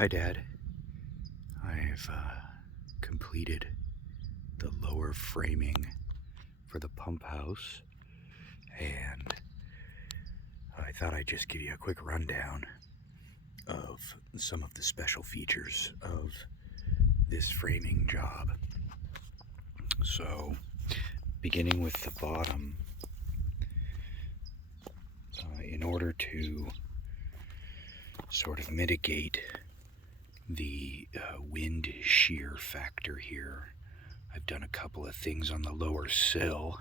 Hi, Dad. I've completed the lower framing for the pump house, and I thought I'd just give you a quick rundown of some of the special features of this framing job. So, beginning with the bottom, in order to sort of mitigate the wind shear factor here, I've done a couple of things on the lower sill.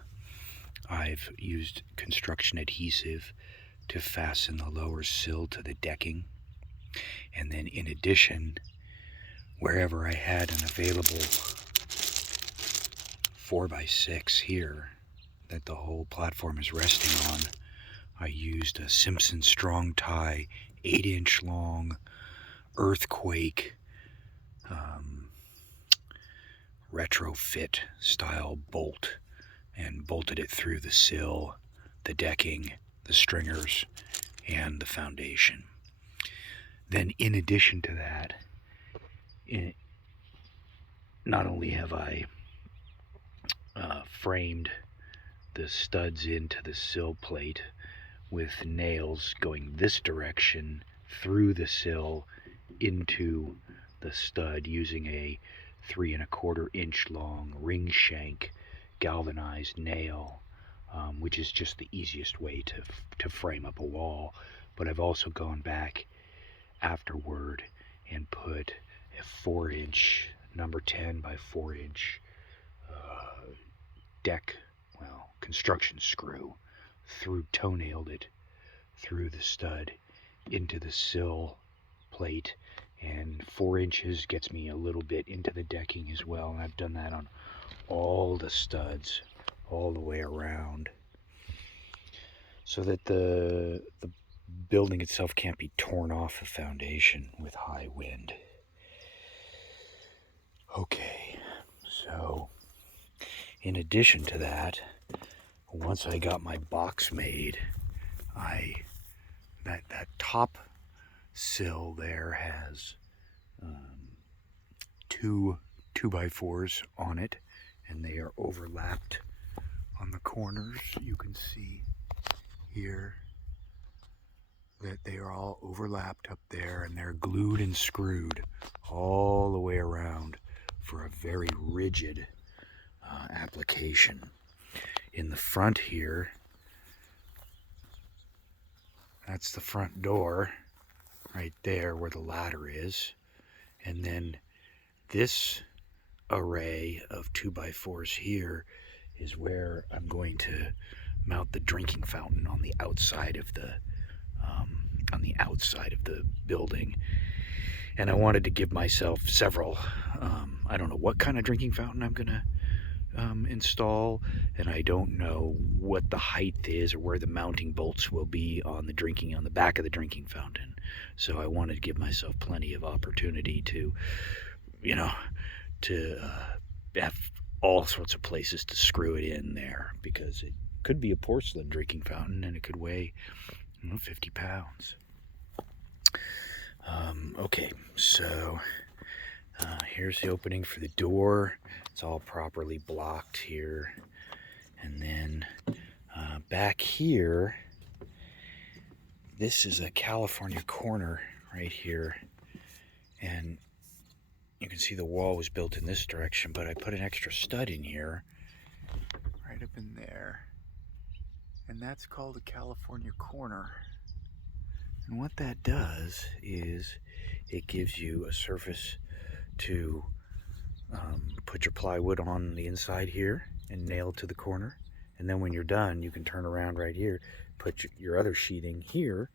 I've used construction adhesive to fasten the lower sill to the decking. And then in addition, wherever I had an available 4x6 here that the whole platform is resting on, I used a Simpson strong tie 8-inch long earthquake retrofit style bolt and bolted it through the sill, the decking, the stringers, and the foundation. Then in addition to that, not only have I framed the studs into the sill plate with nails going this direction through the sill into the stud using a 3¼ inch long ring shank galvanized nail, which is just the easiest way to frame up a wall. But I've also gone back afterward and put a 4-inch number 10 by 4-inch construction screw toenailed it through the stud into the sill plate, and 4 inches gets me a little bit into the decking as well, and I've done that on all the studs all the way around so that the building itself can't be torn off the foundation with high wind. Okay, so in addition to that, once I got my box made, that top sill there has two 2x4s on it, and they are overlapped on the corners. You can see here that they are all overlapped up there, and they're glued and screwed all the way around for a very rigid application. In the front here, that's the front door right there where the ladder is, and then this array of 2x4s here is where I'm going to mount the drinking fountain on the outside of the building. And I wanted to give myself several, I don't know what kind of drinking fountain I'm gonna install, and I don't know what the height is or where the mounting bolts will be on the back of the drinking fountain. So I wanted to give myself plenty of opportunity to have all sorts of places to screw it in there, because it could be a porcelain drinking fountain and it could weigh 50 pounds. Okay, so here's the opening for the door. It's all properly blocked here. And then back here, this is a California corner right here. And you can see the wall was built in this direction, but I put an extra stud in here, right up in there. And that's called a California corner. And what that does is it gives you a surface to put your plywood on the inside here and nail to the corner. And then when you're done, you can turn around right here, put your other sheeting here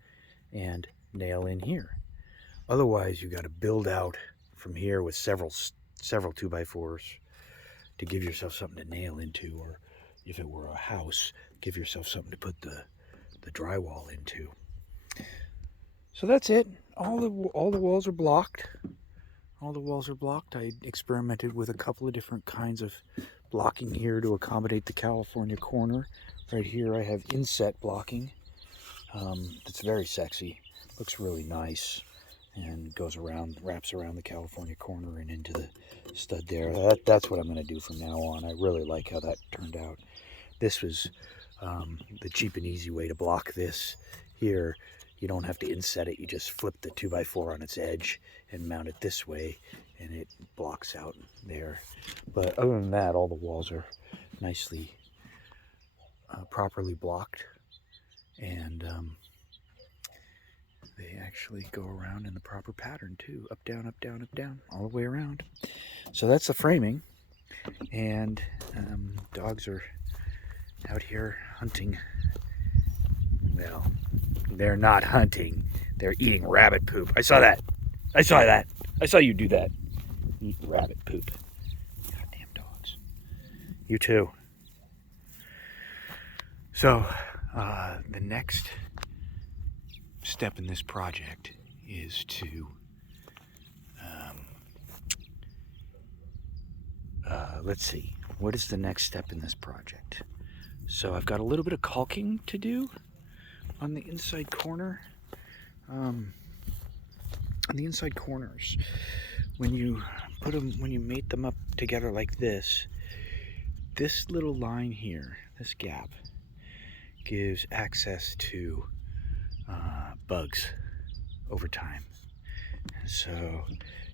and nail in here. Otherwise, you got to build out from here with several 2x4s to give yourself something to nail into, or if it were a house, give yourself something to put the drywall into. So that's it. All the walls are blocked. All the walls are blocked. I experimented with a couple of different kinds of blocking here to accommodate the California corner. Right here I have inset blocking. It's very sexy. Looks really nice. and goes around, wraps around the California corner and into the stud there. That's what I'm going to do from now on. I really like how that turned out. This was the cheap and easy way to block this. Here, you don't have to inset it. You just flip the 2x4 on its edge and mount it this way, and it blocks out there. But other than that, all the walls are nicely, properly blocked, and they actually go around in the proper pattern too. Up, down, up, down, up, down, all the way around. So that's the framing, and dogs are out here hunting. Well, they're not hunting. They're eating rabbit poop. I saw that. I saw that. I saw you do that. Eat rabbit poop. Goddamn dogs. You too. So, the next step in this project is to let's see, what is the next step in this project? So I've got a little bit of caulking to do on the inside corner. On the inside corners, when you mate them up together like this little line here, this gap, gives access to bugs over time. And so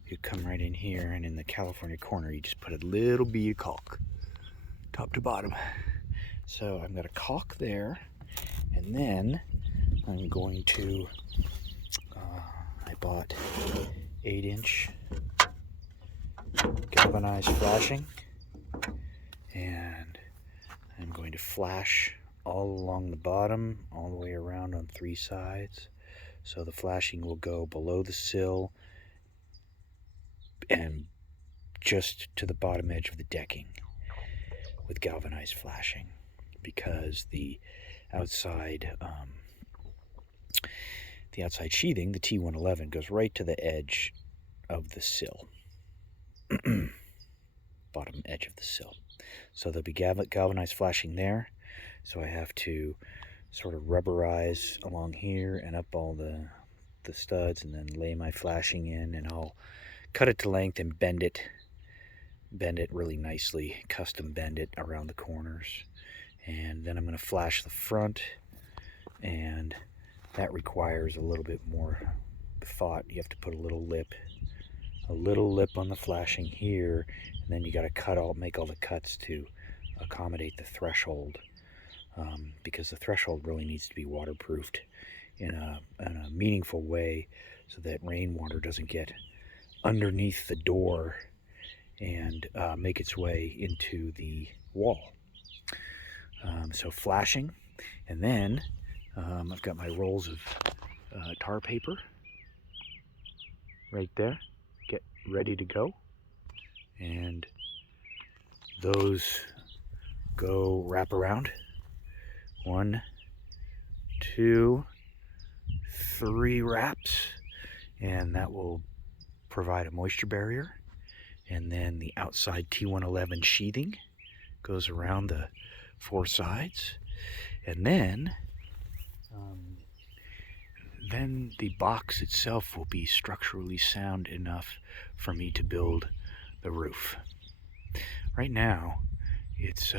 you come right in here, and in the California corner, you just put a little bead of caulk, top to bottom. So I'm going to caulk there, and then I'm going to, I bought 8-inch galvanized flashing, and I'm going to flash all along the bottom, all the way around on 3 sides. So the flashing will go below the sill and just to the bottom edge of the decking with galvanized flashing, because the outside sheathing, the T111, goes right to the edge of the sill, bottom edge of the sill. So there'll be galvanized flashing there. So I have to sort of rubberize along here and up all the studs, and then lay my flashing in, and I'll cut it to length and bend it really nicely, custom bend it around the corners. And then I'm going to flash the front, and that requires a little bit more thought. You have to put a little lip on the flashing here, and then you got to make all the cuts to accommodate the threshold, because the threshold really needs to be waterproofed in a meaningful way, so that rainwater doesn't get underneath the door and make its way into the wall. So flashing, and then I've got my rolls of tar paper right there, get ready to go, and those go wrap around. 1, 2, 3 wraps, and that will provide a moisture barrier. And then the outside T111 sheathing goes around the 4 sides, and then the box itself will be structurally sound enough for me to build the roof. Right now, it's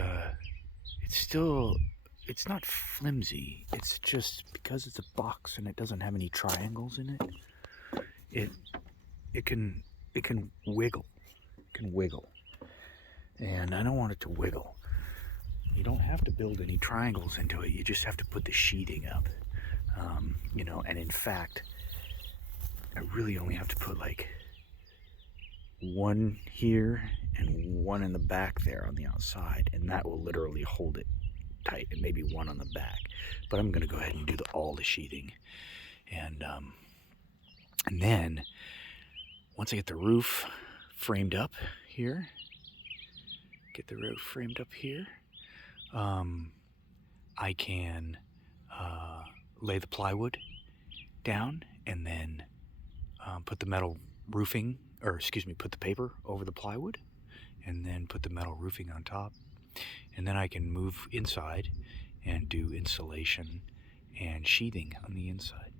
not flimsy. It's just because it's a box and it doesn't have any triangles in it. It can wiggle. It can wiggle, and I don't want it to wiggle. You don't have to build any triangles into it. You just have to put the sheathing up. And in fact, I really only have to put like 1 here and 1 in the back there on the outside, and that will literally hold it tight, and maybe 1 on the back. But I'm going to go ahead and do all the sheathing, and then once I get the roof framed up here, I can lay the plywood down, and then put the paper over the plywood, and then put the metal roofing on top. And then I can move inside and do insulation and sheathing on the inside.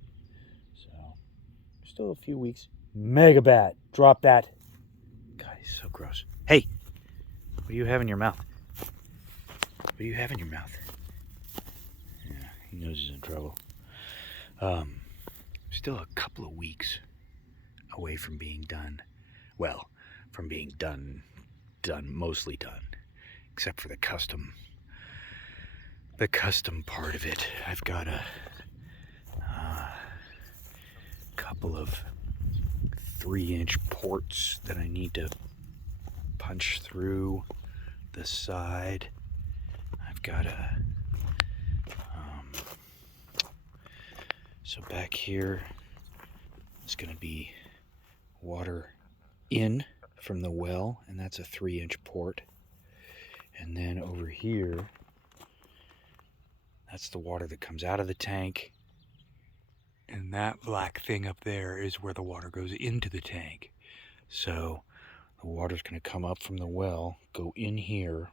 So Still a few weeks. Mega bat. Drop that. God, he's so gross. Hey, what do you have in your mouth? What do you have in your mouth? Yeah, he knows he's in trouble. Still a couple of weeks away from being done. Well, from being done, mostly done, except for the custom part of it. I've got a couple of 3-inch ports that I need to punch through the side. I've got a so back here is going to be water in from the well, and that's a 3-inch port. And then over here, that's the water that comes out of the tank. And that black thing up there is where the water goes into the tank. So the water's going to come up from the well, go in here,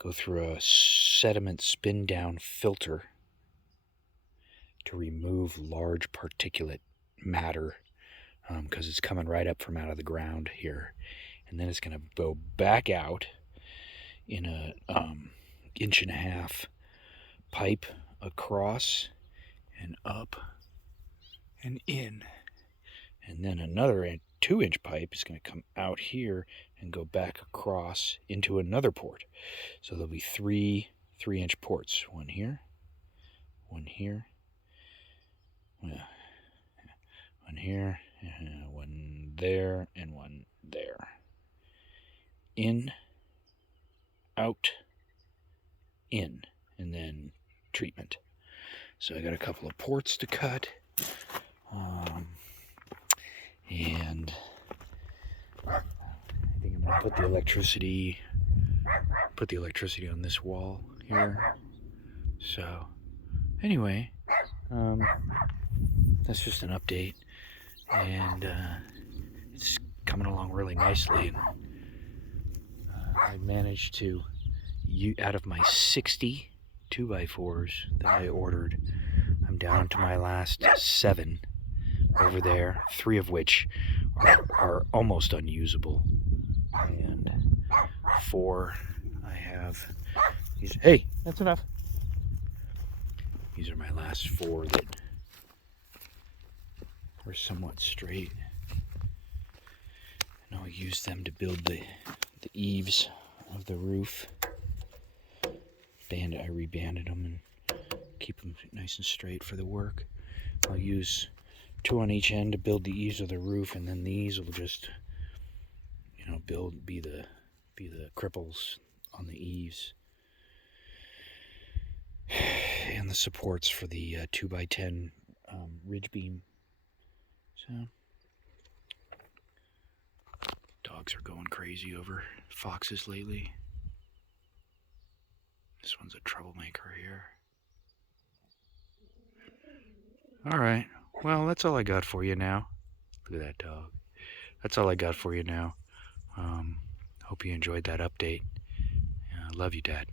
go through a sediment spin down filter to remove large particulate matter, because it's coming right up from out of the ground here. And then it's going to go back out in a 1.5-inch pipe across and up and in. And then another 2-inch pipe is going to come out here and go back across into another port. So there'll be 3 3-inch ports. One here, one here, one here, one there, and one there. In, out, in, and then treatment. So I got a couple of ports to cut, and I think I'm gonna put the electricity on this wall here. So anyway, that's just an update, and it's coming along really nicely. And I managed to, out of my 60 2x4s that I ordered, I'm down to my last 7 over there, 3 of which are almost unusable, and 4 I have. Hey, that's enough. These are my last 4 that were somewhat straight, and I'll use them to build the eaves of the roof. I rebanded them and keep them nice and straight for the work. I'll use 2 on each end to build the eaves of the roof, and then these will just, be the cripples on the eaves, and the supports for the 2x10 ridge beam. So dogs are going crazy over foxes lately. This one's a troublemaker here. All right. Well, that's all I got for you now. Look at that dog. That's all I got for you now. Hope you enjoyed that update. Love you, Dad.